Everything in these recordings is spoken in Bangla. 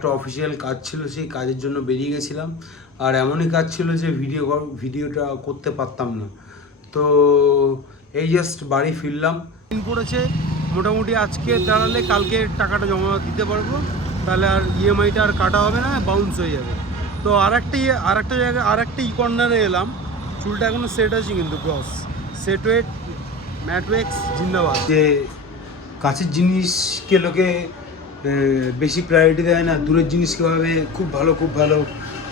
একটা অফিসিয়াল কাজ ছিল, সেই কাজের জন্য বেরিয়ে গেছিলাম। আর এমনই কাজ ছিল যে ভিডিওটা করতে পারতাম না। তো এই জাস্ট বাড়ি ফিরলাম। দিন পড়েছে মোটামুটি, আজকে দাঁড়ালে কালকে টাকাটা জমা দিতে পারবো, তাহলে আর ইএমআইটা আর কাটা হবে না, বাউন্স হয়ে যাবে। তো আরেকটা জায়গায় আরেকটা কর্নারে এলাম। চুলটা এখনো সেট আছে কিন্তু ক্রস সেটওয়েট ম্যাটওয়েক্স জিন্দাবাদ। যে কাছের জিনিসকে লোকে বেশি প্রায়োরিটি দেয় না, দূরের জিনিসকে ভাবে খুব ভালো।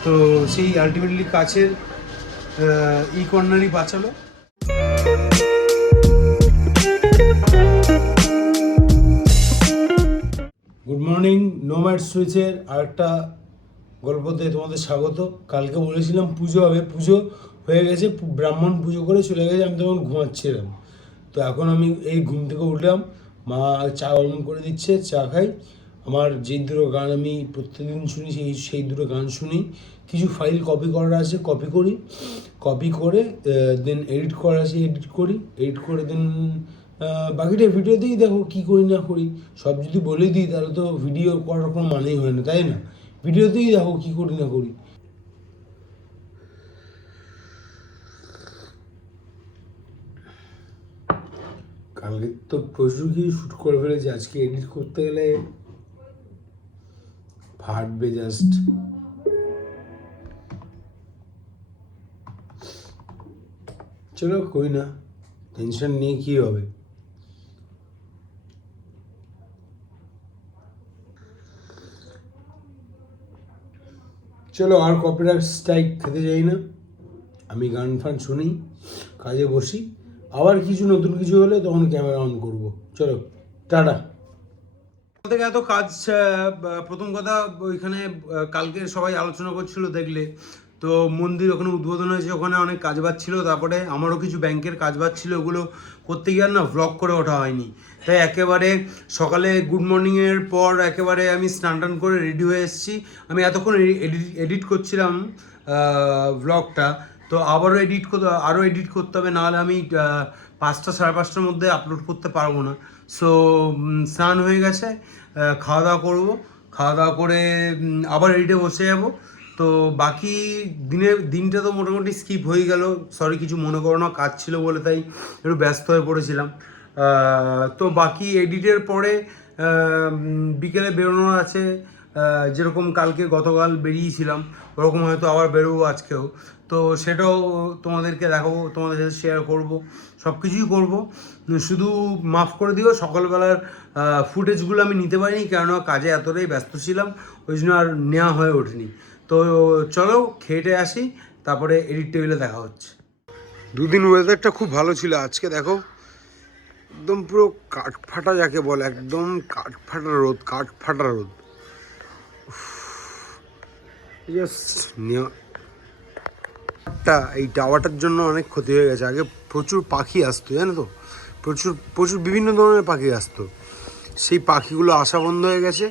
তো সেই আলটিমেটলি কাছের কর্নারই বাঁচালো। গুড মর্নিং, নোম্যাড সুইচের আরেকটা গল্পতে তোমাদের স্বাগত। কালকে বলেছিলাম পুজো হবে, পুজো হয়ে গেছে, ব্রাহ্মণ পুজো করে চলে গেছে, আমি তখন ঘুমাচ্ছিলাম। তো এখন আমি এই ঘুম থেকে উঠলাম, মা চা গরম করে দিচ্ছে, চা খাই। আমার যে দুটো গান আমি প্রত্যেকদিন শুনি সেই দুটো গান শুনি। কিছু ফাইল কপি করার আছে, কপি করে দেন এডিট করার আছে, এডিট করে দেন বাকিটা ভিডিওতেই দেখো কী করি না করি। সব যদি বলে দিই তাহলে তো ভিডিও করার কোনো মানেই হয় না, তাই না? ভিডিওতেই দেখো কী করি না করি। কালকে তো প্রচুর কিছু শ্যুট করে ফেলেছি, আজকে এডিট করতে গেলে ফাটবে জাস্ট। চলো কই না, টেনশন নিয়ে কী হবে। চলো আর কপিরাইট স্ট্রাইক খেতে যাই না, আমি গান ফান শুনি, কাজে বসি। আবার কিছু নতুন কিছু হলে তখন ক্যামেরা অন করবো। চলো টাটা। থেকে এত কাজ, প্রথম কথা ওইখানে কালকে সবাই আলোচনা করছিল দেখলে তো, মন্দির ওখানে উদ্বোধন হয়েছে, ওখানে অনেক কাজ বাজ ছিল। তারপরে আমারও কিছু ব্যাংকের কাজ বাজ ছিল, ওগুলো করতে গিয়ে না ভ্লগ করে ওঠা হয়নি। তাই একেবারে সকালে গুড মর্নিংয়ের পর একেবারে আমি স্নান টান করে রেডি হয়ে এসেছি। আমি এতক্ষণ এডিট করছিলাম ভ্লগটা, তো আরও এডিট করতে হবে, নাহলে আমি 5টা সাড়ে 5টার মধ্যে আপলোড করতে পারবো না। সো স্নান হয়ে গেছে, খাওয়া দাওয়া করবো, খাওয়া দাওয়া করে আবার এডিটে বসে যাবো। তো বাকি দিনটা তো মোটামুটি স্কিপ হয়ে গেল, সরি কিছু মনে করো না, কাজ ছিল বলে তাই একটু ব্যস্ত হয়ে পড়েছিলাম। তো বাকি এডিটের পরে বিকেলে বেরোনোর আছে, যেরকম গতকাল বেরিয়েছিলাম ওরকম হয়তো আবার বেরোবো আজকেও। তো সেটাও তোমাদেরকে দেখাবো, তোমাদের সাথে শেয়ার করবো, সব কিছুই করবো। শুধু মাফ করে দিও, সকালবেলার ফুটেজগুলো আমি নিতে পারিনি, কেননা কাজে এতটাই ব্যস্ত ছিলাম, ওই জন্য আর নেওয়া হয়ে ওঠেনি। তো চলো খেটে আসি, তারপরে এডিট টেবিলে দেখা হচ্ছে। দুদিন ওয়েদারটা খুব ভালো ছিল, আজকে দেখো একদম পুরো কাঠফাটা যাকে বলে, একদম কাঠফাটা রোদ। এই টাওয়ারটার জন্য অনেক ক্ষতি হয়ে গেছে। আগে প্রচুর পাখি আসতো, জানো তো, প্রচুর বিভিন্ন ধরনের পাখি আসতো। সেই পাখিগুলো আসা বন্ধ হয়ে গেছে,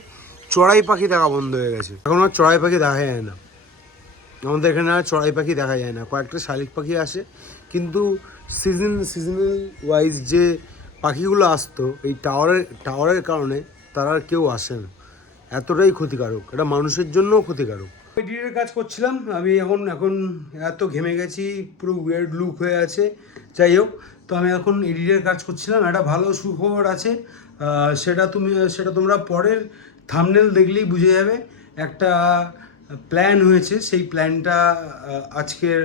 চড়াই পাখি দেখা বন্ধ হয়ে গেছে। এখন আর চড়াই পাখি দেখা যায় না, আমাদের এখানে আর চড়াই পাখি দেখা যায় না। কয়েকটা শালিক পাখি আসে, কিন্তু সিজনাল ওয়াইজ যে পাখিগুলো আসতো এই টাওয়ারের কারণে তারা আর কেউ আসে না। এতটাই ক্ষতিকারক, এটা মানুষের জন্যও ক্ষতিকারক। এডিটের কাজ করছিলাম আমি, এখন এত ঘেমে গেছি, পুরো ওয়েয়ার্ড লুক হয়ে আছে। যাই হোক, তো আমি এখন এডিটের কাজ করছিলাম। একটা ভালো সুখবর আছে, সেটা তোমরা পরের থাম্বনেল দেখলেই বুঝে যাবে। একটা প্ল্যান হয়েছে, সেই প্ল্যানটা আজকের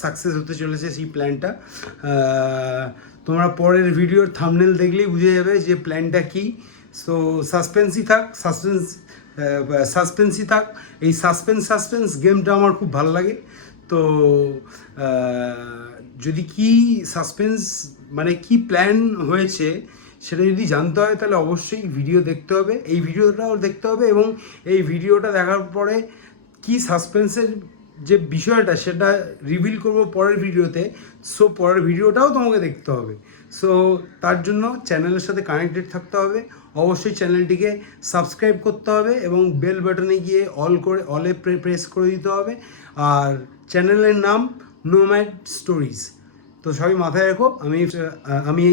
সাকসেস হতে চলেছে। সেই প্ল্যানটা তোমরা পরের ভিডিওর থাম্বনেল দেখলেই বুঝে যাবে যে প্ল্যানটা কী। সো সাসপেন্সই থাক। এই সাসপেন্স গেমটা আমার খুব ভালো লাগে। তো যদি কি সাসপেন্স মানে কি প্ল্যান হয়েছে সেটা যদি জানতে হয়, তাহলে অবশ্যই ভিডিও দেখতে হবে, এই ভিডিওটাও দেখতে হবে। এবং এই ভিডিওটা দেখার পরে কি সাসপেন্সের যে বিষয়টা সেটা রিভিল করবো পরের ভিডিওতে। সো পরের ভিডিওটাও তোমাকে দেখতে হবে। সো তার জন্য চ্যানেলের সাথে কানেক্টেড থাকতে হবে, অবশ্যই চ্যানেলটিকে সাবস্ক্রাইব করতে হবে এবং বেল বাটনে গিয়ে অলে প্রেস করে দিতে হবে। আর চ্যানেলের নাম নোম্যাড স্টোরিজ। তো সবই মাথায় রেখো। আমি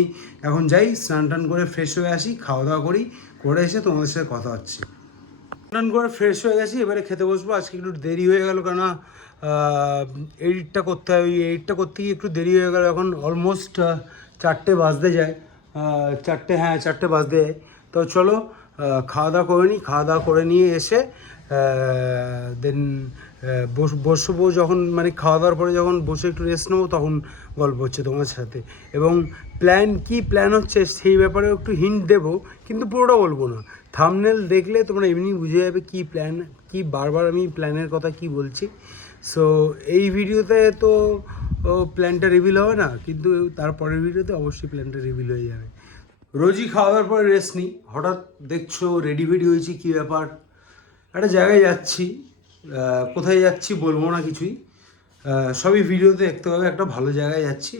এখন যাই, স্নান টান করে ফ্রেশ হয়ে আসি, খাওয়া দাওয়া করে এসে তোমাদের সাথে কথা হচ্ছে। স্নান করে ফ্রেশ হয়ে গেছি, এবারে খেতে বসবো। আজকে একটু দেরি হয়ে গেল, কেন এডিটটা করতে হয়, ওই এডিটটা করতে গিয়ে একটু দেরি হয়ে গেল। এখন অলমোস্ট 4টে বাজতে যায়, 4টে বাজতে যায়। তো চলো খাওয়া দাওয়া করে নিই। খাওয়া দাওয়া করে নিয়ে এসে দেন বসবো। যখন মানে খাওয়া দাওয়ার পরে যখন বসে একটু রেস্ট নেবো, তখন গল্প হচ্ছে তোমার সাথে। এবং প্ল্যান হচ্ছে সেই ব্যাপারে একটু হিন্ট দেবো, কিন্তু পুরোটা বলবো না। থাম্বনেল দেখলে তোমরা এমনি বুঝে যাবে কী প্ল্যান, কি বারবার আমি প্ল্যানের কথা কি বলছি। সো এই ভিডিওতে তো প্ল্যানটা রিভিল হবে না, কিন্তু তারপরের ভিডিওতে অবশ্যই প্ল্যানটা রিভিল হয়ে যাবে। রোজই খাওয়া দাওয়ার পরে রেস্ট নিই, হঠাৎ দেখছো রেডি হয়েছি, কী ব্যাপার? একটা জায়গায় যাচ্ছি, কোথায় যাচ্ছি বলবো না কিছুই, সবই ভিডিওতে দেখতে পাবে। একটা ভালো জায়গায় যাচ্ছি,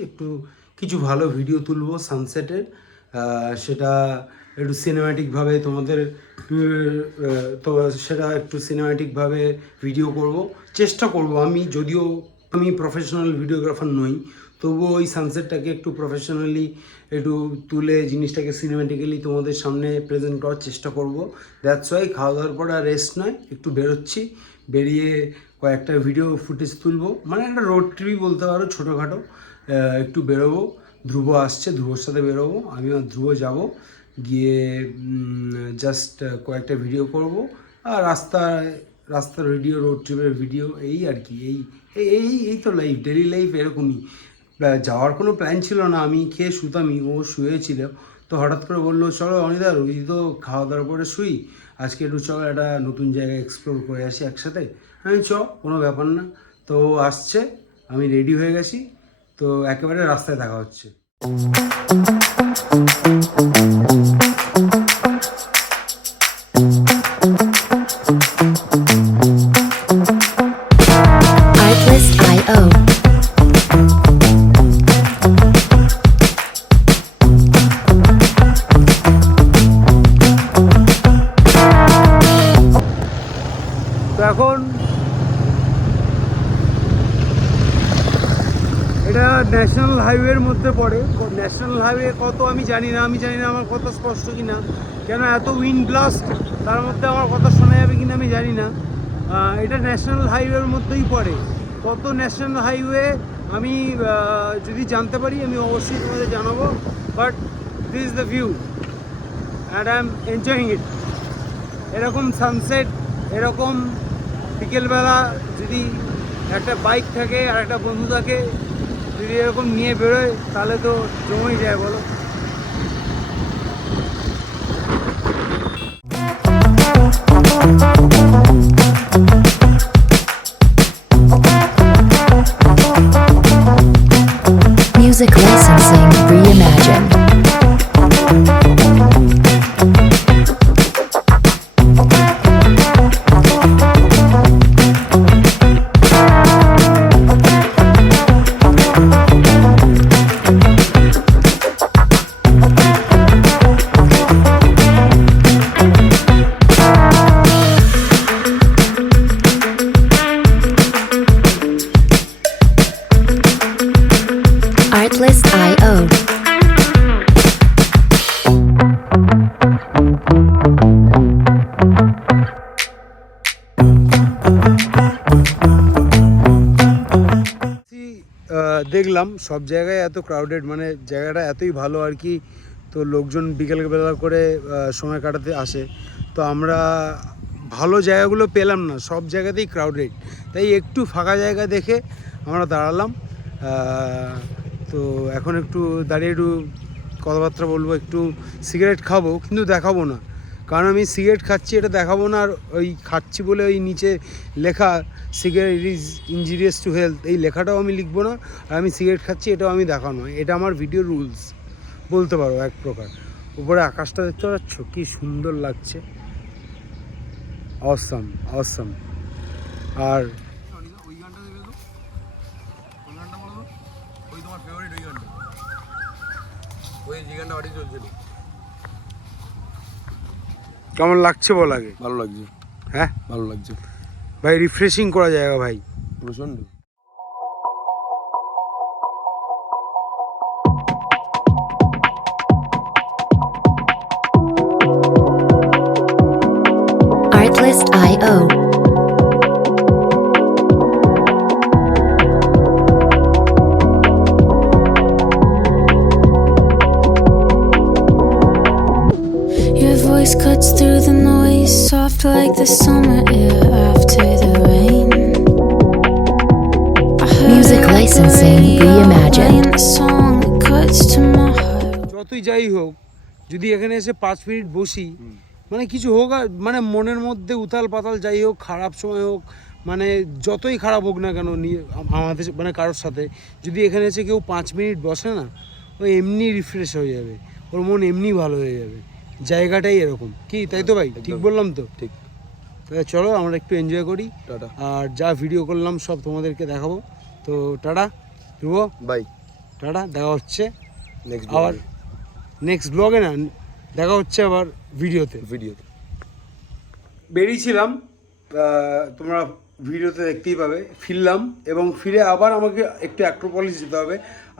কিছু ভালো ভিডিও তুলবো সানসেটের, সেটা একটু সিনেম্যাটিকভাবে তোমাদের, তো সেটা একটু সিনেম্যাটিকভাবে ভিডিও করব, চেষ্টা করব আমি। যদিও আমি প্রফেশনাল ভিডিওগ্রাফার নই, তবুও ওই সানসেটটাকে একটু প্রফেশনালি একটু তুলে জিনিসটাকে সিনেম্যাটিক্যালি তোমাদের সামনে প্রেজেন্ট করার চেষ্টা করব। দ্যাটস ওয়াই খাওয়া দাওয়ার পর আর রেস্ট নয়, একটু বেরোচ্ছি, বেরিয়ে কয়েকটা ভিডিও ফুটেজ তুলবো, মানে একটা রোড ট্রিপই বলতে পারো, ছোটোখাটো একটু বেরোবো। ধ্রুব আসছে, ধ্রুবর সাথে বেরোবো, আমি আর ধ্রুব যাব, গিয়ে জাস্ট কয়েকটা ভিডিও করব। আর রাস্তার ভিডিও, রোড ট্রিপের ভিডিও, এই আর কি। এই তো লাইফ, ডেলি লাইফ এরকমই। যাওয়ার কোনো প্ল্যান ছিল না, আমি খেয়ে শুতামই, ও শুয়েছিল। তো হঠাৎ করে বললো চলো অনিদা, রোজই তো খাওয়া দাওয়ার পরে শুই, আজকে একটু চলো একটা নতুন জায়গায় এক্সপ্লোর করে আসি একসাথে। আমি কোনো ব্যাপার না। তো আসছে, আমি রেডি হয়ে গেছি, তো একেবারে রাস্তায় দেখা হচ্ছে। Artlist.io তো এখন এটা ন্যাশনাল হাইওয়ের মধ্যে পড়ে। ন্যাশনাল হাইওয়ে কত আমি জানি না আমার কথা স্পষ্ট কি না, কেন এত উইন্ড ব্লাস্ট, তার মধ্যে আমার কথা শোনা যাবে কিনা আমি জানি না। এটা ন্যাশনাল হাইওয়ের মধ্যেই পড়ে। কত ন্যাশনাল হাইওয়ে আমি যদি জানতে পারি আমি অবশ্যই তোমাদের জানাবো। But this is the view and I am enjoying it. এরকম সানসেট, এরকম বিকেলবেলা যদি একটা বাইক থাকে আর একটা বন্ধু থাকে, যদি এরকম নিয়ে বেরোয়, তাহলে তো জমেই যায় বলো। Music licensing reimagined. Artlist.io দেখলাম সব জায়গায় এত ক্রাউডেড, মানে জায়গাটা এতই ভালো আর কি। তো লোকজন বিকেলবেলা করে সময় কাটাতে আসে। তো আমরা ভালো জায়গাগুলো পেলাম না, সব জায়গাতেই ক্রাউডেড। তাই একটু ফাঁকা জায়গা দেখে আমরা দাঁড়ালাম। তো এখন একটু দাঁড়িয়ে একটু কথাবার্তা বলবো, একটু সিগারেট খাবো, কিন্তু দেখাবো না, কারণ আমি সিগারেট খাচ্ছি এটা দেখাবো না। আর ওই খাচ্ছি বলে ওই নিচে লেখা cigarette is injurious to health, এই লেখাটাও আমি লিখবো না। আর আমি সিগারেট খাচ্ছি এটাও আমি দেখানো, এটা আমার ভিডিও রুলস বলতে পারো এক প্রকার। উপরে আকাশটা দেখতে পাচ্ছ কি সুন্দর লাগছে, অসাম অসাম। আর ওই গানটা দেবে তো, কোন গানটা বলো তো? ওই তোমার ফেভারিট ওই গানটা, ওই যে গানটা বাড়ি চলছিল। কেমন লাগছে বল আগে? ভালো লাগছে, হ্যাঁ ভালো লাগছে ভাই, রিফ্রেশিং করা জায়গা ভাই, প্রচন্ড। Artlist.io. Your voice cuts through the noise, soft like the summer air after the rain. I heard Music it like the licensing radio reimagined. playing the song that cuts to my heart. যতই যাই হোক, যদি এখানে এসে 5 মিনিট বসি, মানে কিছু হোক আর মানে মনের মধ্যে উতাল পাতাল যাই হোক, খারাপ সময় হোক, মানে যতই খারাপ হোক না কেন আমাদের মানে কারোর সাথে যদি এখানে এসে কেউ 5 মিনিট বসে না, ও এমনি রিফ্রেশ হয়ে যাবে, ওর মন এমনি ভালো হয়ে যাবে। জায়গাটাই এরকম, কি তাই তো ভাই? ঠিক বললাম তো? ঠিক। তাহলে চলো আমরা একটু এনজয় করি, টাটা আর যা ভিডিও করলাম সব তোমাদেরকে দেখাবো। তো টাটা ধ্রুব, বাই, টাটা, দেখা হচ্ছে নেক্সট আবার নেক্সট ব্লগে, না দেখা হচ্ছে আবার ভিডিওতে। বেরিয়েছিলাম, তোমরা ভিডিওতে দেখতেই পাবে, ফিরলাম এবং ফিরে আবার আমাকে একটু অ্যাক্রোপলিস যেতে হবে।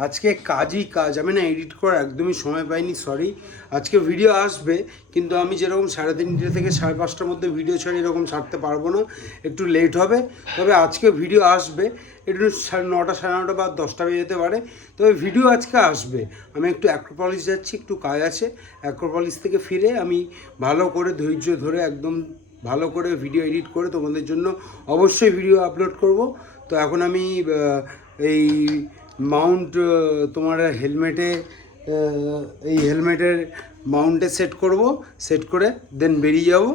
আজকে কাজই কাজ, আমি না এডিট করার একদমই সময় পাইনি, সরি। আজকে ভিডিও আসবে, কিন্তু আমি যেরকম 3:30 থেকে 5:30টার মধ্যে ভিডিও ছাড়ি এরকম ছাড়তে পারবো না, একটু লেট হবে। তবে আজকে ভিডিও আসবে, একটু 9টা 9:30 বা 10টা বেজে যেতে পারে, তবে ভিডিও আজকে আসবে। আমি একটু অ্যাক্রোপলিস যাচ্ছি, একটু কাজ আছে। অ্যাক্রোপলিস থেকে ফিরে আমি ভালো করে ধৈর্য ধরে একদম ভালো করে ভিডিও এডিট করে তোমাদের জন্য অবশ্যই ভিডিও আপলোড করব। তো এখন আমি এই মাউন্ট তোমার হেলমেটে, এই হেলমেটের মাউন্টে সেট করব, সেট করে দেন বেরিয়ে যাব।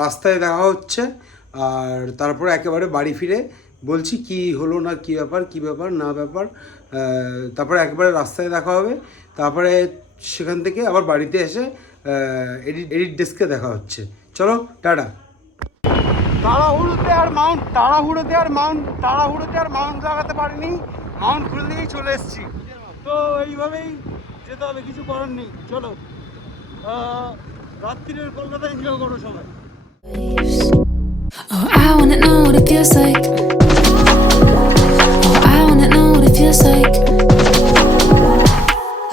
রাস্তায় দেখা হচ্ছে, আর তারপরে একেবারে বাড়ি ফিরে বলছি কি হলো না কী ব্যাপার না ব্যাপার, তারপরে একেবারে রাস্তায় দেখা হবে। তারপরে সেখান থেকে আবার বাড়িতে এসে এডিট ডেস্কে দেখা হচ্ছে। চলো টাটা। তাড়াহুড়োতে আর মাউন্ট লাগাতে পারিনি, মাউন্ট খুলে দিয়েই চলে এসেছি। তো এইভাবেই যেতে হবে, কিছু করার নেই। চলো, রাত্রির কলকাতায় এনজয় করো সবাই। Oh, I wanna know what it feels like. Oh, I wanna know what it feels like.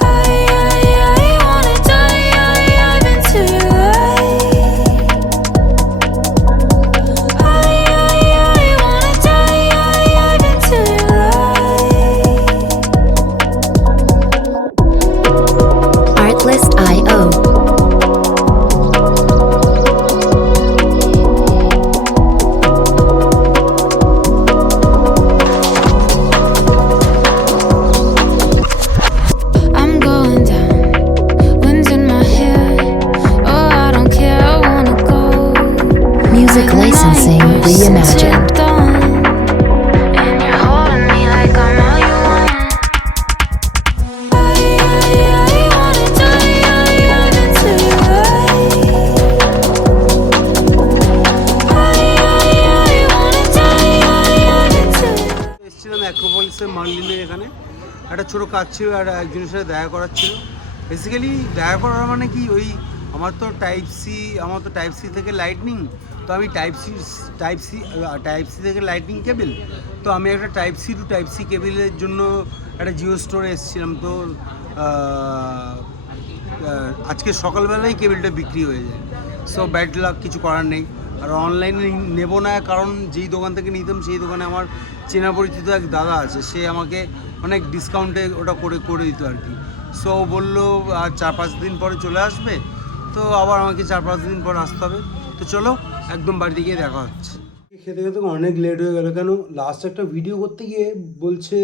I wanna dive into your light. I wanna dive into your light. Artlist.io. I'm going down, winds in my hair. Oh, I don't care, I wanna go. Music licensing reimagined. And you're holding me like I'm all you want. I wanna dive into your light. I wanna dive into your এসেছিলাম অ্যাক্রোপলিসের মার্লিনের এখানে, একটা ছোটো কাজ ছিল, আর একজনের সাথে দেখা করার ছিল। বেসিক্যালি দেখা করার মানে কি, ওই আমার তো টাইপ সি থেকে লাইটনিং, তো আমি টাইপ সি থেকে লাইটনিং কেবিল, তো আমি একটা type C to type C কেবিলের জন্য একটা জিও স্টোরে এসেছিলাম। তো আজকে সকালবেলায় কেবিলটা বিক্রি হয়ে যায়। সো ব্যাড লাক, কিছু করার নেই। আর অনলাইনে নেবো না, কারণ যেই দোকান থেকে নিতাম সেই দোকানে আমার চেনা পরিচিত এক দাদা আছে, সে আমাকে অনেক ডিসকাউন্টে ওটা করে দিত আর কি। সো বললো আর 4-5 দিন পরে চলে আসবে, তো আবার আমাকে 4-5 দিন পর আসতে হবে। তো চলো একদম বাড়িতে গিয়ে দেখা হচ্ছে। খেতে খেতে অনেক লেট হয়ে গেল, কেন লাস্ট একটা ভিডিও করতে গিয়ে বলছে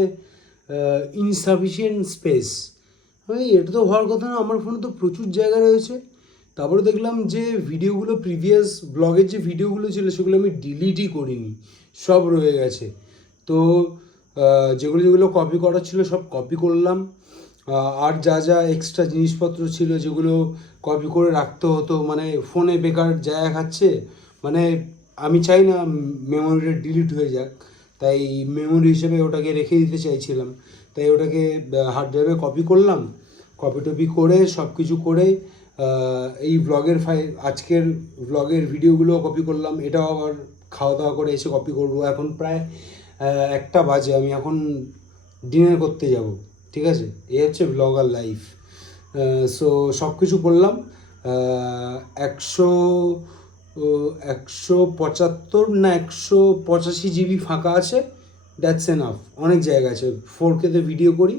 ইনসাফিসিয়েন্ট স্পেস। এটা তো হওয়ার কথা না, আমার ফোনে তো প্রচুর জায়গা রয়েছে। তারপরে দেখলাম যে ভিডিওগুলো, প্রিভিয়াস ব্লগের যে ভিডিওগুলো ছিল সেগুলো আমি ডিলিটই করিনি, সব রয়ে গেছে। তো যেগুলো কপি করার ছিল সব কপি করলাম, আর যা এক্সট্রা জিনিসপত্র ছিল যেগুলো কপি করে রাখতে হতো, মানে ফোনে বেকার জায়গা খাচ্ছে, মানে আমি চাই না মেমোরিটা ডিলিট হয়ে যাক, তাই মেমোরি হিসেবে ওটাকে রেখে দিতে চাইছিলাম। তাই ওটাকে হার্ড ড্রাইভে কপি করলাম, কপি করে সব কিছু করে এই ব্লগের আজকের ব্লগের ভিডিওগুলো কপি করলাম। এটাও আবার খাওয়া দাওয়া করে এসে কপি করব। এখন প্রায় 1টা বাজে, আমি এখন ডিনার করতে যাব, ঠিক আছে? এই হচ্ছে ব্লগার লাইফ। সো সব কিছু করলাম, 175 না 185 জিবি ফাঁকা আছে, দ্যাটস এনাফ। অনেক জায়গা আছে। 4K-তে ভিডিও করি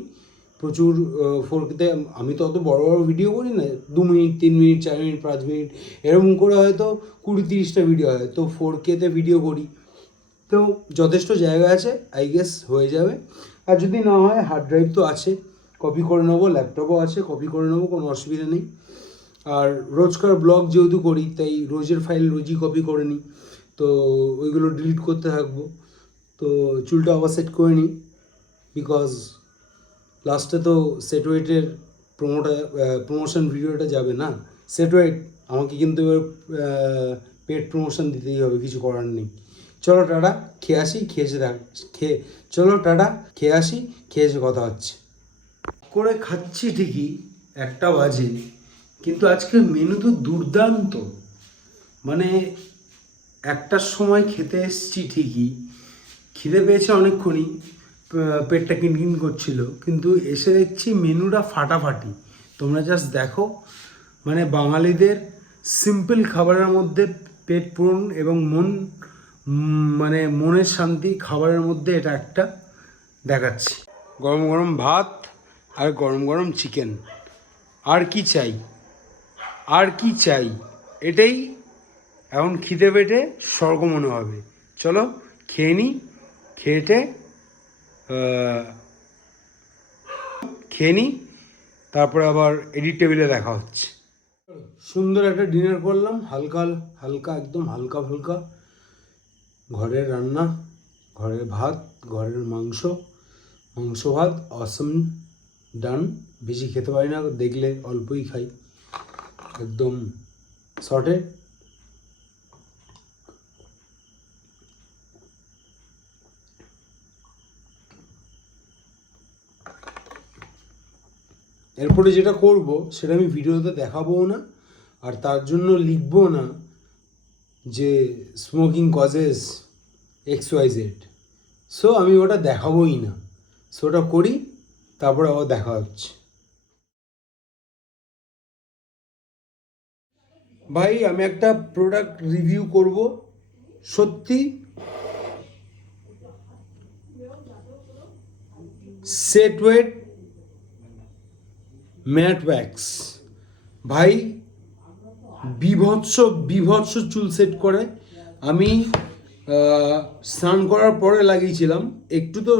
প্রচুর। 4K-তে আমি তো অত বড় বড় ভিডিও করি না, 2 মিনিট 3 মিনিট 4 মিনিট 5 মিনিট এরকম করে হয়তো 20-30টা ভিডিও হয়, তো 4K-তে ভিডিও করি, তো যথেষ্ট জায়গা আছে, আই গেস হয়ে যাবে। আর যদি না হয় হার্ড ড্রাইভ তো আছে, কপি করে নেবো, ল্যাপটপও আছে, কপি করে নেবো, কোনো অসুবিধা নেই। আর রোজকার ব্লগ যেহেতু করি তাই রোজের ফাইল রোজই কপি করে নিই, তো ওইগুলো ডিলিট করতে থাকবো। তো চুলটা আবার সেট করে নিই, বিকজ লাস্টে তো সেটওয়েটের প্রমোশন ভিডিওটা যাবে না। সেটওয়েট আমাকে কিন্তু এবার পেড প্রমোশন দিতেই হবে, কিছু করার নেই। চলো টাটা, খেয়ে আসি, খেয়ে আসি, খেয়ে এসে কথা হচ্ছে। করে খাচ্ছি ঠিকই, 1টা বাজে, কিন্তু আজকে মেনু তো দুর্দান্ত। মানে 1টার সময় খেতে এসেছি ঠিকই, খিদে পেয়েছে অনেকক্ষণই, পেটটা কিনকিন করছিল, কিন্তু এসে দেখছি মেনুটা ফাটাফাটি। তোমরা জাস্ট দেখো, মানে বাঙালিদের সিম্পল খাবারের মধ্যে পেট পূরণ এবং মানে মনের শান্তি খাবারের মধ্যে এটা একটা দেখাচ্ছি। গরম গরম ভাত আর গরম গরম চিকেন, আর কি চাই, আর কি চাই? এটাই এখন খিদে পেটে স্বর্গ মনে হবে। চলো খেয়ে নিই, খেয়ে নিই, তারপরে আবার এডিট টেবিলে দেখা হচ্ছে। সুন্দর একটা ডিনার করলাম, হালকা একদম হালকা ফুলকা, ঘরের রান্না, ঘরের ভাত, ঘরের মাংস ভাত, অসম, ডান। বেশি খেতে পারি না, দেখলে অল্পই খাই, একদম শর্টে। এরপরে যেটা করব সেটা আমি ভিডিওতে দেখাবো না, আর তার জন্য লিখবো না যে স্মোকিং কজেস XYZ, সো আমি ওটা দেখাবোই না। সো ওটা করি, তারপরে আবার দেখা হচ্ছে। ভাই আমি একটা প্রোডাক্ট রিভিউ করব, সত্যি সেটওয়েট ম্যাট ওয়্যাক্স ভাই, বিভৎস চুল সেট করে। আমি স্নান করার পরে লাগিয়েছিলাম, একটু তো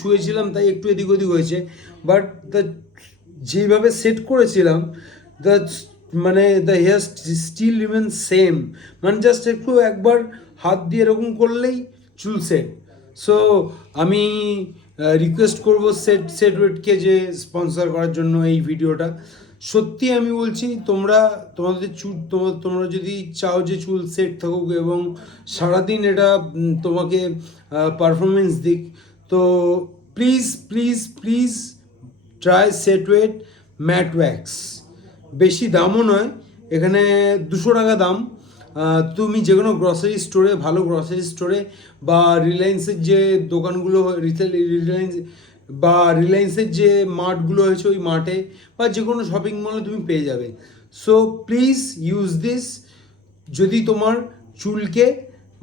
শুয়েছিলাম তাই একটু এদিক ওদিক হয়েছে, বাট যেভাবে সেট করেছিলাম the hair still remain same, মানে জাস্ট একটু একবার হাত দিয়ে এরকম করলেই চুল সেট। সো আমি রিকোয়েস্ট করবো সেটওয়েটকে যে স্পন্সর করার জন্য এই ভিডিওটা। সত্যি আমি বলছি, তোমরা যদি চাও যে চুল সেট থাকুক এবং সারাদিন এটা তোমাকে পারফরমেন্স দিক, তো প্লিজ ট্রাই সেটওয়েট ম্যাট ওয়্যাক্স। বেশি দামও নয়, এখানে 200 টাকা দাম। তুমি যে কোনো গ্রসারি স্টোরে, ভালো গ্রসারি স্টোরে বা রিলায়েন্সের যে দোকানগুলো, রিলায়েন্সের যে মার্টগুলো হয়েছে ওই মার্টে বা যে কোনো শপিং মলে তুমি পেয়ে যাবে। So please use this. যদি তোমার চুলকে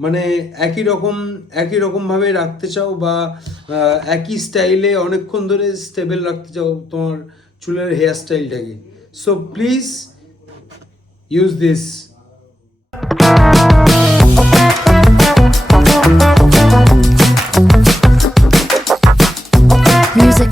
মানে একই রকমভাবে রাখতে চাও বা একই স্টাইলে অনেকক্ষণ ধরে স্টেবল রাখতে চাও তোমার চুলের হেয়ার স্টাইলটাকে, so please use this. Music